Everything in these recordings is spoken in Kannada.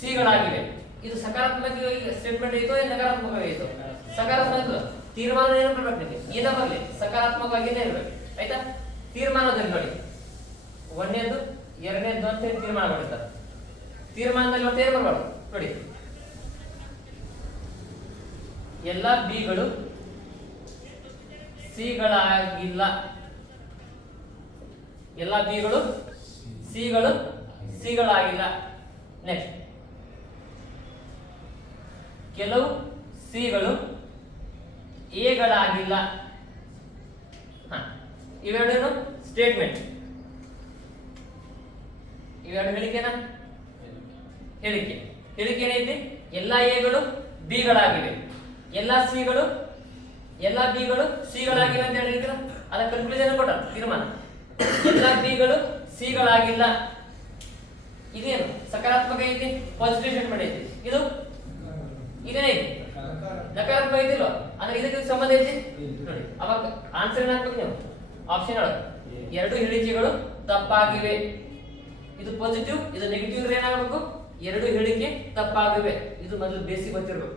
ಸಿಗಳಾಗಿವೆ. ಇದು ಸಕಾರಾತ್ಮಕ ಸ್ಟೇಟ್ಮೆಂಟ್ ಐತೋ ನಕಾರಾತ್ಮಕ ಐತೋ? ಸಕಾರಾತ್ಮಕ. ತೀರ್ಮಾನ ಏನು ಬರ್ಬೇಕು ನಿಮಗೆ? ಏನ ಬರಲಿ ಸಕಾರಾತ್ಮಕವಾಗಿನೇ ಇರಬೇಕು. ಆಯ್ತಾ? ತೀರ್ಮಾನದಲ್ಲಿ ನೋಡಿ ಒಂದನೇದು ಎರಡನೇದು ಅಂತ ಹೇಳಿ ತೀರ್ಮಾನ ಮಾಡಿರ್ತಾರೆ. ತೀರ್ಮಾನದಲ್ಲಿ ಒಟ್ಟು ಏನು ಬರಬಾರ್ದು ನೋಡಿ, ಎಲ್ಲ ಬಿಗಳು ಸಿಗಳಾಗಿಲ್ಲ. ಎಲ್ಲ ಬಿಗಳು ಸಿಗಳಾಗಿಲ್ಲ. ನೆಕ್ಸ್ಟ್, ಕೆಲವು ಸಿಗಳು ಎಗಳಾಗಿಲ್ಲ. ಇವೆರಡೇನು ಸ್ಟೇಟ್ಮೆಂಟ್, ಇವೆರಡು ಹೇಳಿಕೆನಾ? ಹೇಳಿಕೆ. ಹೇಳಿಕೆ ಏನೈತಿ? ಎಲ್ಲ ಎಗಳು ಬಿಗಳಾಗಿವೆ, ಎಲ್ಲ ಬಿಗಳು ಸಿಗಳಾಗಿವೆ ಅಂತ ಹೇಳಿದ್ರ ಅದ ಕನ್ಕ್ಲೂಷನ್ ಕೊಟ್ಟ ತೀರ್ಮಾನ. ಎಲ್ಲ ಬಿಗಳು ಸಿಗಳಾಗಿಲ್ಲ. ಇದೇನು ಸಕಾರಾತ್ಮಕ ಐತಿ, ಪಾಸಿಟಿವ್ ಸ್ಟೇಟ್ಮೆಂಟ್ ಐತಿ. ಇದು ಇದೇನೈತಿ ನಕಾರಾತ್ಮಕ ಐತಿಲ್ವ? ಅಂದ್ರೆ ಇದಕ್ಕೆ ಸಂಬಂಧ ಐತಿ ನೋಡಿ. ಅವಾಗ ಆನ್ಸರ್ ಏನಾಗ್ಬೇಕು ನೀವು? ಆಪ್ಷನ್ ಒಳಗೆ ಎರಡು ಹೇಳಿಕೆಗಳು ತಪ್ಪಾಗಿವೆ. ಇದು ಪಾಸಿಟಿವ್, ಇದು ನೆಗೆಟಿವ್ ಇದ್ರೆ ಏನಾಗಬೇಕು? ಎರಡು ಹೇಳಿಕೆ ತಪ್ಪಾಗಿವೆ. ಇದು ಮೊದಲು ಬೇಸಿಕ್ ಗೊತ್ತಿರಬೇಕು.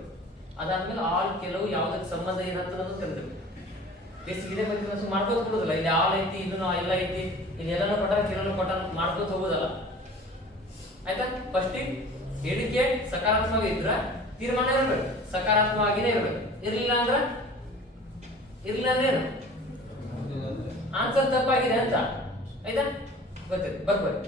ಅದಾದ್ಮೇಲೆ ಆಲ್ ಕೆಲವು ಯಾವುದಕ್ಕೆ ಸಂಬಂಧ ಏನಂತ ತಿಳಿದಿರ್ಬೇಕು. ಬೇಸಿಕ್ ಇದೇ ಬಗ್ಗೆ ಮಾಡ್ಕೋತ ಕೊಡೋದಿಲ್ಲ. ಇಲ್ಲಿ ಆಲ್ ಐತಿ, ಇದನ್ನು ಎಲ್ಲ ಐತಿ, ಇಲ್ಲಿ ಎಲ್ಲನೂ ಕೊಟ್ಟ ಕೆಲವು ಕೊಟ್ಟ ಮಾಡ್ಕೋತ ಹೋಗೋದಲ್ಲ. ಆಯ್ತಾ? ಫಸ್ಟ್ ಹೇಳಿಕೆ ಸಕಾರಾತ್ಮಕ ಇದ್ರ ತೀರ್ಮಾನ ಇರಬೇಕು, ಸಕಾರಾತ್ಮಕವಾಗಿನೇ ಇರಬೇಕು. ಇರ್ಲಿಲ್ಲ ಅಂದ್ರೆ ಏನು? ಆನ್ಸರ್ ತಪ್ಪಾಗಿದೆ ಅಂತ. ಆಯ್ತಾ? ಗೊತ್ತಿದೆ ಬರ್ಬಾರ್ದು.